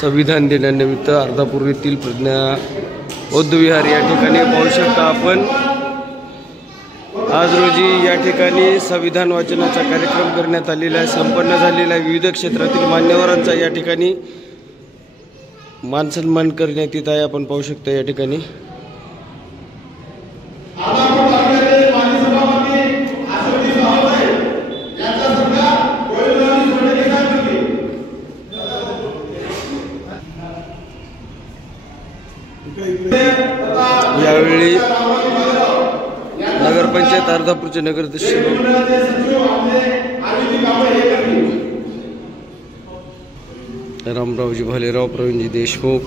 संविधान दिनानिमित्त अर्धापूर येथील प्रज्ञा बौद्ध विहार या ठिकाणी पाहू शकता आपण। आज रोजी या ठिकाणी संविधान वाचनाचा कार्यक्रम करण्यात आलेला आहे, संपन्न झालेला आहे। विविध क्षेत्रातील मान्यवरांचा या ठिकाणी मान सन्मान करण्यात येत आहे। आपण पाहू शकता या ठिकाणी यावेळी नगरपंचायत अर्धापूरचे नगराध्यक्ष रामरावजी भालेराव, प्रवीणजी देशमुख,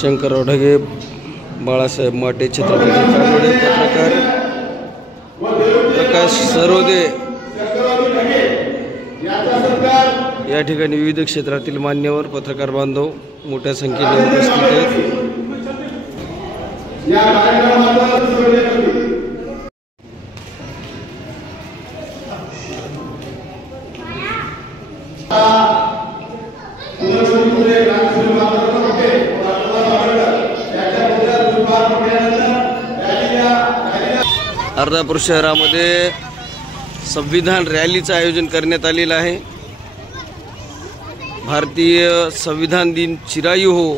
शंकरराव ढगे, बाळासाहेब माटे, छत्रपती कानडे, पत्रकार प्रकाश सरोदे या ठिकाणी विविध क्षेत्रातील मान्यवर पत्रकार बांधव मोठ्या संख्येने उपस्थित आहेत। अर्धापूर शहरामध्ये संविधान रॅलीचं आयोजन करण्यात आलेलं आहे। भारतीय संविधान दिन चिरायू हो।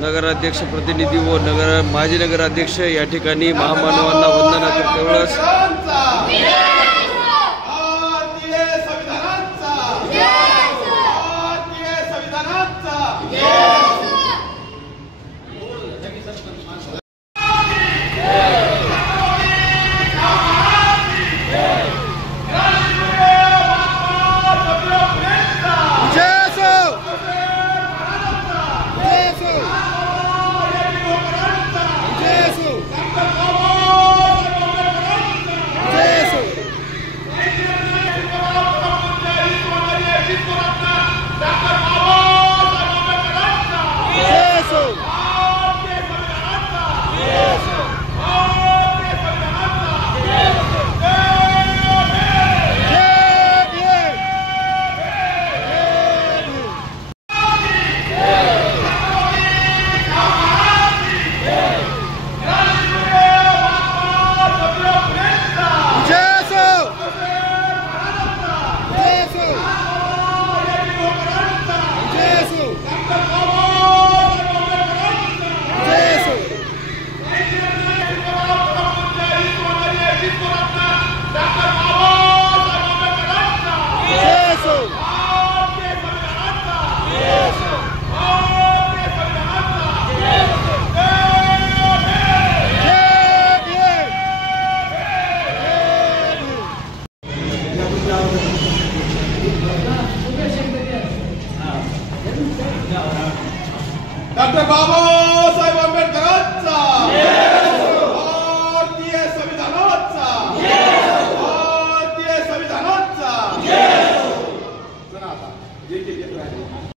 नगराध्यक्ष प्रतिनिधी व माजी नगराध्यक्ष या ठिकाणी महामानवांना वंदना करते वेळेस